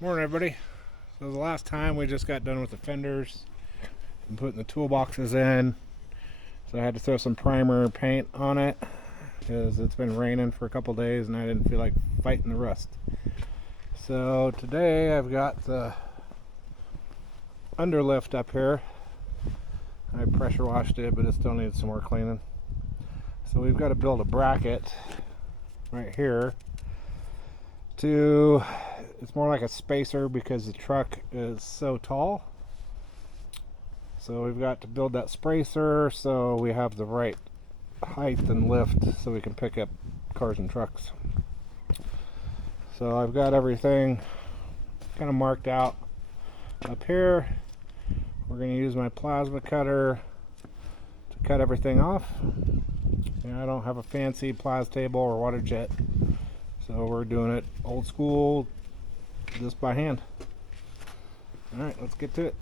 Morning, everybody. So the last time we just got done with the fenders and putting the toolboxes in, so I had to throw some primer and paint on it because it's been raining for a couple days and I didn't feel like fighting the rust. So today I've got the underlift up here. I pressure washed it, but it still needs some more cleaning. So we've got to build a bracket right here it's more like a spacer because the truck is so tall. So we've got to build that spacer so we have the right height and lift so we can pick up cars and trucks. So I've got everything kind of marked out up here. We're going to use my plasma cutter to cut everything off. And I don't have a fancy plas table or water jet, so we're doing it old school, just by hand. Alright, let's get to it.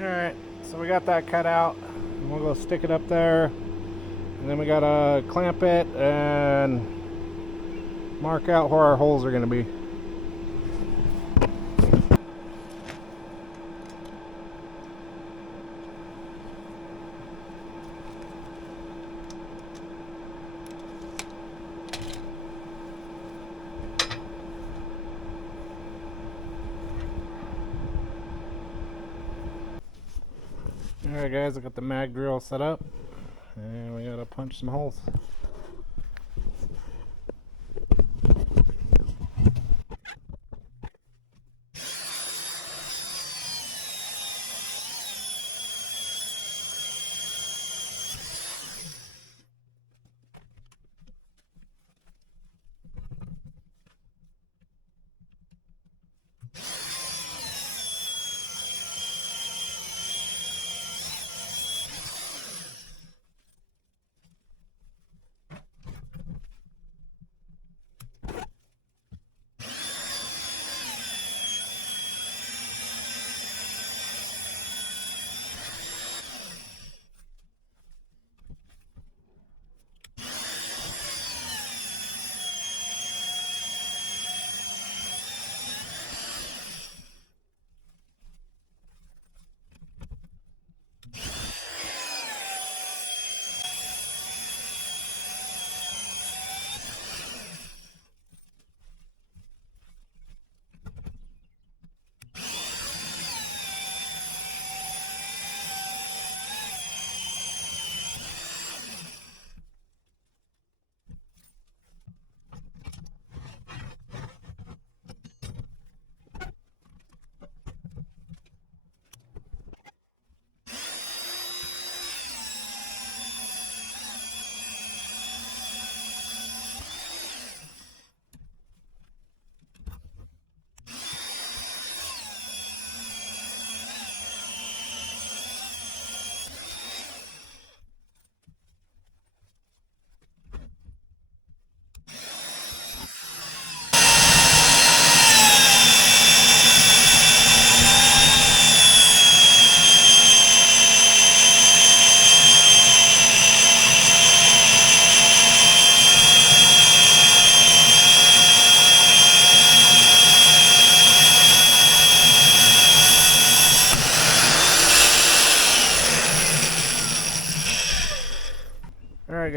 Alright, so we got that cut out, and we'll go stick it up there, and then we gotta clamp it and mark out where our holes are going to be. Alright guys, I got the mag drill set up and we gotta punch some holes.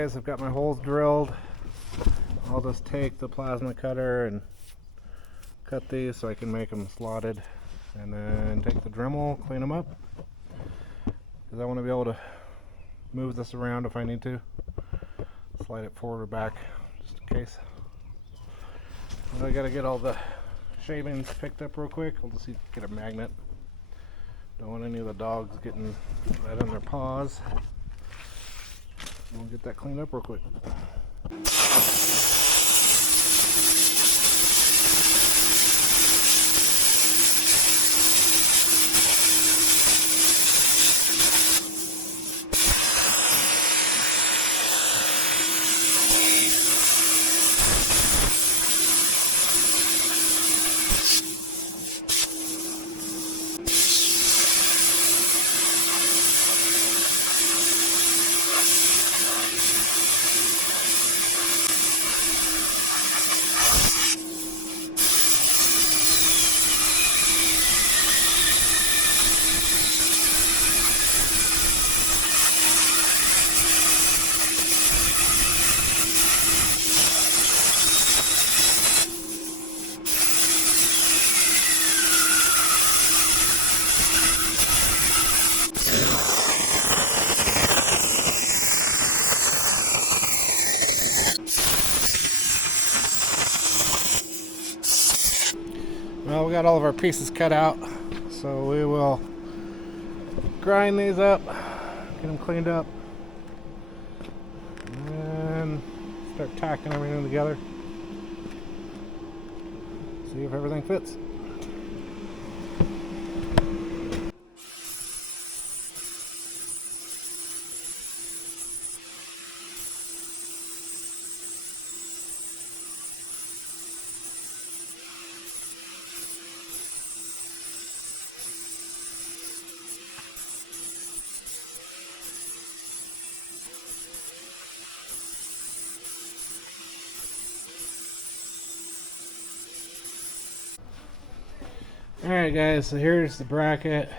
guys, I've got my holes drilled. I'll just take the plasma cutter and cut these so I can make them slotted, and then take the Dremel, clean them up, because I want to be able to move this around if I need to. Slide it forward or back, just in case. And I gotta get all the shavings picked up real quick. I'll just get a magnet. Don't want any of the dogs getting that in their paws. We'll get that cleaned up real quick. Well, we got all of our pieces cut out, so we will grind these up, get them cleaned up, and start tacking everything together. See if everything fits. Alright guys, so here's the bracket,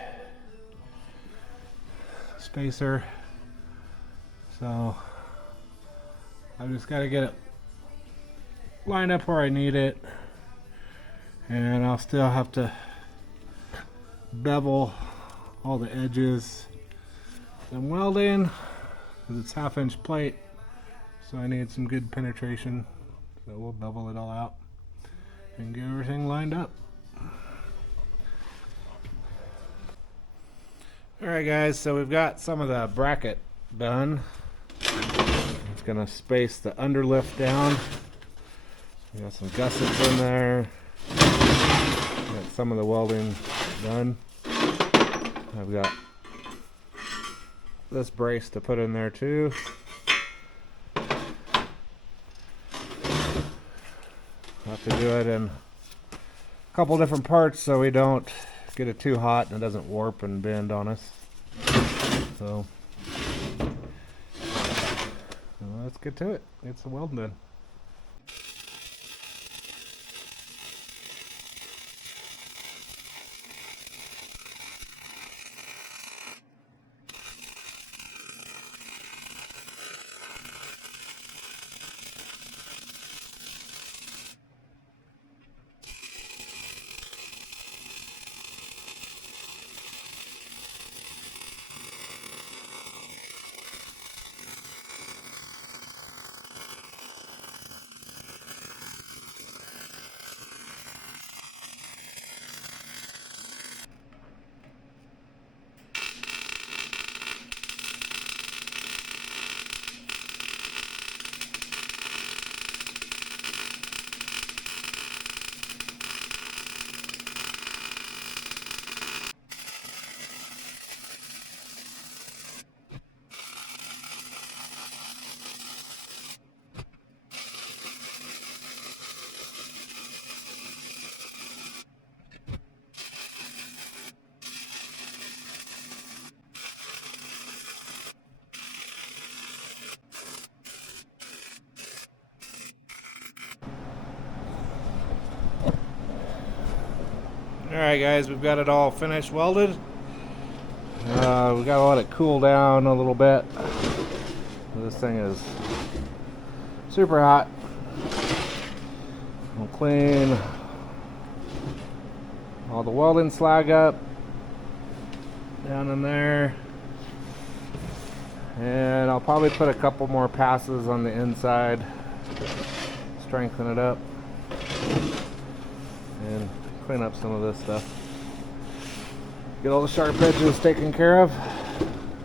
spacer. So I've just got to get it lined up where I need it, and I'll still have to bevel all the edges. I'm welding because it's 1/2-inch plate, so I need some good penetration, so we'll bevel it all out and get everything lined up. Alright guys, so we've got some of the bracket done. It's going to space the underlift down. We got some gussets in there. Got some of the welding done. I've got this brace to put in there too. Have to do it in a couple different parts so we don't get it too hot and it doesn't warp and bend on us. So let's get to it. It's the welding done. Alright guys, we've got it all finished welded. We've got to let it cool down a little bit. This thing is super hot. I'll clean all the welding slag up down in there, and I'll probably put a couple more passes on the inside, strengthen it up, and clean up some of this stuff. Get all the sharp edges taken care of,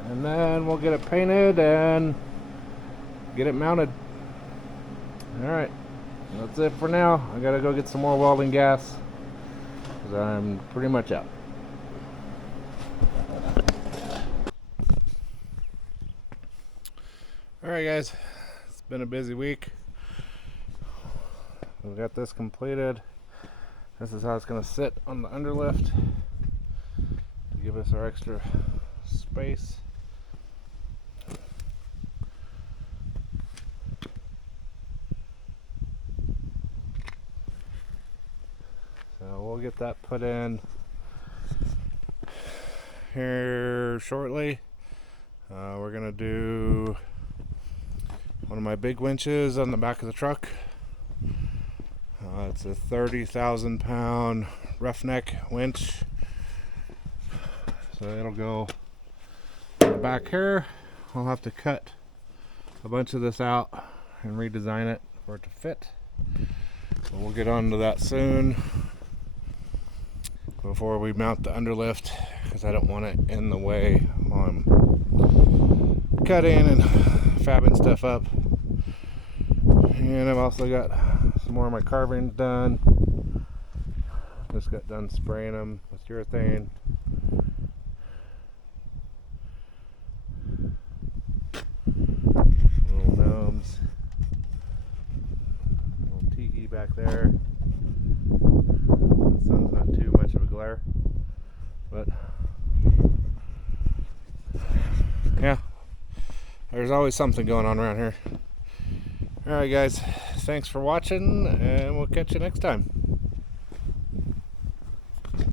and then we'll get it painted and get it mounted. Alright, that's it for now. I gotta go get some more welding gas because I'm pretty much out. Alright guys, it's been a busy week. We got this completed. This is how it's going to sit on the underlift to give us our extra space. So we'll get that put in here shortly. We're going to do one of my big winches on the back of the truck. It's a 30,000 pound roughneck winch, so it'll go in the back here. I'll have to cut a bunch of this out and redesign it for it to fit, but we'll get on to that soon before we mount the underlift, because I don't want it in the way while I'm cutting and fabbing stuff up. And I've also got some more of my carvings done. Just got done spraying them with urethane. Little gnomes. Little tiki back there. The sun's not too much of a glare, but yeah, there's always something going on around here. Alright guys, thanks for watching, and we'll catch you next time.